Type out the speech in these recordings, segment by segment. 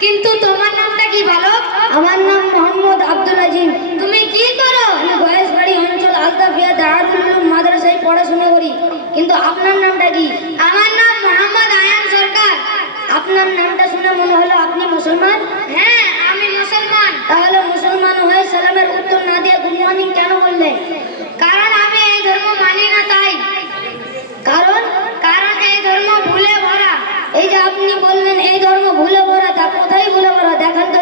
কিন্তু তোমার নামটা কি ভালো? আমার নাম মোহাম্মদ আব্দুল আজিম। তুমি কি করো? আমি বয়সবাড়ি অঞ্চল আলতাফিয়া দারুল উলুম মাদ্রাসায় পড়াশোনা করি। কিন্তু আপনার নামটা কি? আমার নাম মোহাম্মদ আয়ান সরকার। আপনার নামটা শুনে মনে হলো আপনি মুসলমান? হ্যাঁ আমি মুসলমান। তাহলে মুসলমান হয়ে সালামের উত্তর না দিয়ে গুড মর্নিং কেন বললেন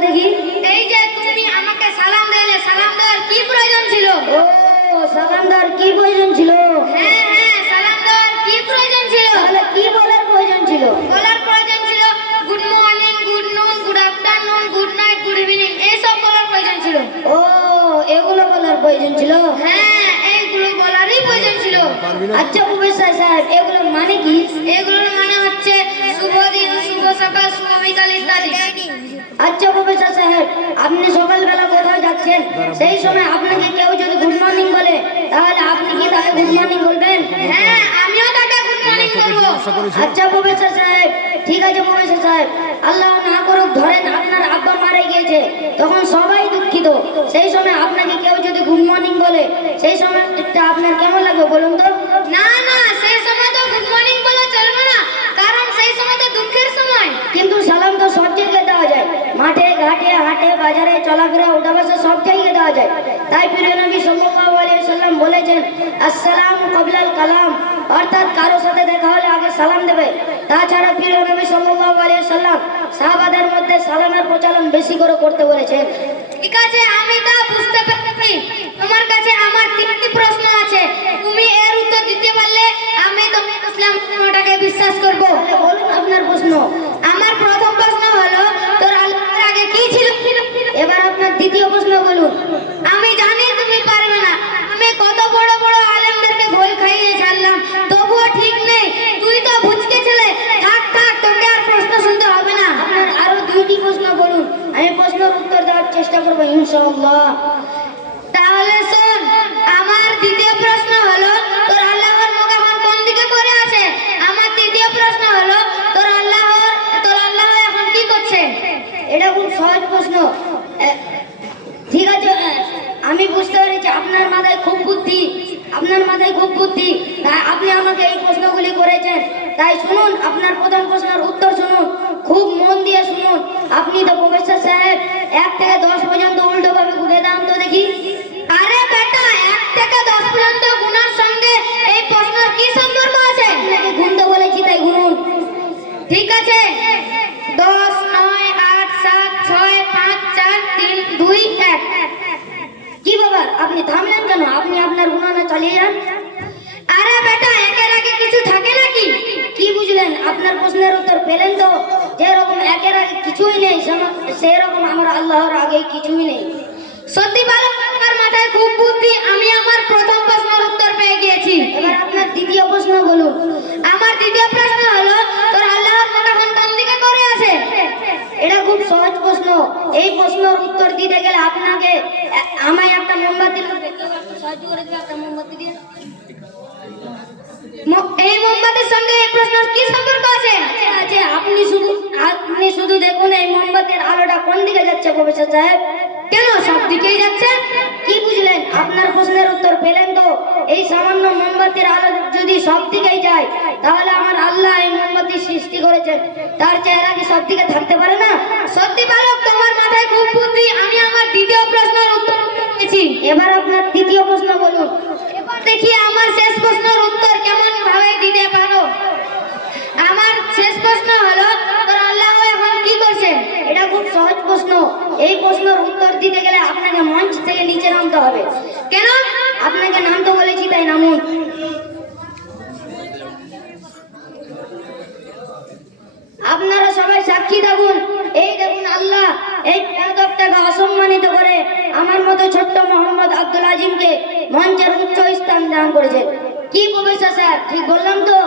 দেখি। এই যে তুমি আমাকে সালাম দিলে সালাম দেওয়ার কি প্রয়োজন ছিল? ও সালাম দেওয়ার কি প্রয়োজন ছিল? হ্যাঁ হ্যাঁ সালাম দেওয়ার কি প্রয়োজন ছিল? তাহলে কি বলার প্রয়োজন ছিল? বলার প্রয়োজন ছিল good morning good noon good afternoon good night good evening এইসব বলার প্রয়োজন ছিল। ও এগুলো বলার প্রয়োজন ছিল? হ্যাঁ এইগুলো বলারই প্রয়োজন ছিল আচ্ছা প্রফেসর সাহেব এগুলো মানে কি? এগুলোর মানে হচ্ছে শুভ দিন শুভ সকাল শুভ বিকাল ইত্যাদি। আচ্ছা প্রফেসর সাহেব আপনি সকালবেলা কোথাও যাচ্ছেন? সেই সময় আপনাকে কেউ যদি গুড মর্নিং বলে তাহলে আপনি কি তাকে গুড মর্নিং বলবেন? হ্যাঁ আমিও তাকে গুড মর্নিং বলব। আচ্ছা প্রফেসর সাহেব ঠিক আছে প্রফেসর সাহেব। আল্লাহ না করুক ধরেন আপনার আব্বা মারা গিয়েছে তখন সবাই দুঃখিত। সেই সময় আপনাকে কেউ যদি গুড মর্নিং বলে সেই সময়টা আপনার কেমন লাগবে বলুন তো? কিন্তু সালাম তো সব জায়গায় দেওয়া যায়। মাঠে ঘাটে হাটে বাজারে চলাফেরা উঠা বসা সব জায়গায় দেওয়া যায়। তাই প্রিয় নবী সাল্লাল্লাহু আলাইহি সাল্লাম বলেছেন আসসালামু ক্বাবলাল কালাম। অর্থাৎ কারও সাথে দেখা হলে আগে সালাম দেবে। তাছাড়া প্রিয় নবী সাল্লাল্লাহু আলাইহি সাল্লাম সাহাবাদের মধ্যে সালামের প্রচলন বেশি করে করতে বলেছেন। ঠিক আছে আমি তা বুঝতে পেরেছি। তোমার কাছে আমার তিনটি প্রশ্ন আছে। তুমি এর উত্তর দিতে পারলে আমি তোমার ইসলাম ধর্মটাকে বিশ্বাস করব। বলুন আপনার প্রশ্ন আমার প্রথম প্রশ্ন হলো তোর আল্লাহর আগে কি ছিল এবার আপনার দ্বিতীয় প্রশ্ন বলুন আমি জানি তুমি পারবে না আমি কত বড় বড় আলেমদেরকে গোল খাইয়ে ছাড়লাম তবুও ঠিক নেই তুই তো বুঝকে ছেলে থাক থাক তোকে আর প্রশ্ন শুনতে হবে না আপনার আরও দুইটি প্রশ্ন বলুন আমি প্রশ্নের উত্তর দেওয়ার চেষ্টা করব, ইনশাআল্লাহ। তাহলে শোন আমার দ্বিতীয় প্রশ্ন হলো, তোর আল্লাহর মুখ এখন কোন দিকে করে আছে? আমার তৃতীয় প্রশ্ন হলো, তোর আল্লাহর, তোর আল্লাহ এখন কি করছে? এটা খুব সহজ প্রশ্ন। ঠিক আছে আমি বুঝতে পেরেছি, আপনার মাথায় খুব বুদ্ধি, আপনার মাথায় খুব বুদ্ধি। তাই আপনি আমাকে এই প্রশ্নগুলি করেছেন। তাই শুনুন, আপনার প্রথম প্রশ্নের উত্তর শুনুন। খুব মন দিয়ে শুনুন। আপনি তো প্রফেসর সাহেব এক থেকে দশ পর্যন্ত উল্টো ভাবে ঘুরে দাম তো দেখি। আরে বেটা, এক থেকে দশ পর্যন্ত গুণার সঙ্গে এই প্রশ্নের কি সম্পর্ক আছে? আপনাকে গুনতে বলেছি, তাই গুনুন। ঠিক আছে? দশ, নয়, আট, সাত, ছয়, পাঁচ, চার, তিন, দুই, এক। কি ব্যাপার? আপনি থামলেন কেন? আপনি আপনার গুণানা চালিয়ে যান। আরে বেটা, একের আগে কিছু থাকে নাকি? কি বুঝলেন? আপনার প্রশ্নের উত্তর পেলেন তো। যেরকম একের আগে কিছুই নেই সেরকম আমার আল্লাহর আগে কিছুই নেই। সত্যি ভালো আমার মাথায় খুব বুদ্ধি, আমি আমার প্রথম প্রশ্নের উত্তর পেয়ে গিয়েছি। এবার আপনার দ্বিতীয় প্রশ্ন বলুন। আমার দ্বিতীয় প্রশ্ন হলো, তোর আল্লাহর মুখ এখন কোন দিকে করে আছে? এটা খুব সহজ প্রশ্ন। এই প্রশ্নের উত্তর দিতে গেলে আপনাকে আমায় একটা মোমবাতি লাগবে। সাহায্য করে দিবে একটা মোমবাতি দিয়ে এই মোমবাতির সঙ্গে এই প্রশ্নের কি সম্পর্ক আছে? আছে আপনি শুধু আপনি শুধু দেখুন এই মোমবাতির আলোটা কোন দিকে যাচ্ছে প্রফেসর সাহেব। কেন? সব দিকেই যাচ্ছে? কি বুঝলেন? আপনার প্রশ্নের উত্তর পেলেন তো। এই সামান্য মোমবাতির আলো যদি সব দিকেই যায় তাহলে আমার আল্লাহ এই মোমবাতি সৃষ্টি করেছেন। তার চেহারা কি সব দিকে থাকতে পারে না? সত্যি ভালো তোমার মাথায় খুব বুদ্ধি। আমি আমার দ্বিতীয় প্রশ্নের উত্তর পেয়েছি। এবার আপনার তৃতীয় প্রশ্ন বলুন। এবার দেখি আমার শেষ প্রশ্নের উত্তর কেমন ভাবে দিতে পারো আমার শেষ প্রশ্ন হলো তোর আল্লাহ এখন কি করছে এটা খুব সহজ প্রশ্ন এই প্রশ্নের উত্তর দিতে গেলে আপনাকে মঞ্চ থেকে নিচে নামতে হবে। কেন? আপনাকে নামতে বলেছি, তাই নামুন আপনারা সবাই সাক্ষী থাকুন। এই দেখুন আল্লাহ, এই পদকটাকে অসম্মানিত করে আমার মতো ছোট্ট মোহাম্মদ আব্দুল আজিমকে মঞ্চের উচ্চ স্থান দান করেছে কি প্রফেসর স্যার? ঠিক বললাম তো?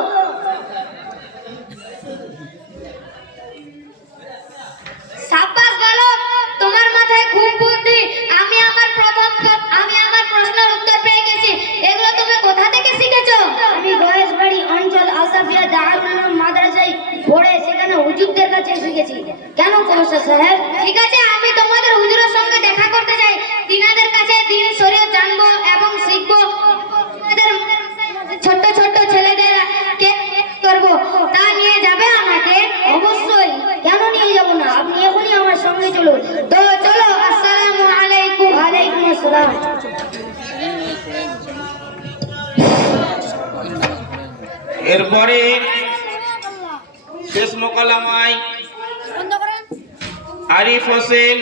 উলুম মাদ্রাসায় পড়ে সেখানে হুজুরদের কাছে শিখেছি কেন সমস্যা সাহেব? ঠিক আমি তোমাদের হুজুরের সঙ্গে দেখা করতে চাই। তিনাদের কাছে দিন শরীর জানব এবং শিখব। এরপরে শেষ মোকালামায় আরিফ হোসেন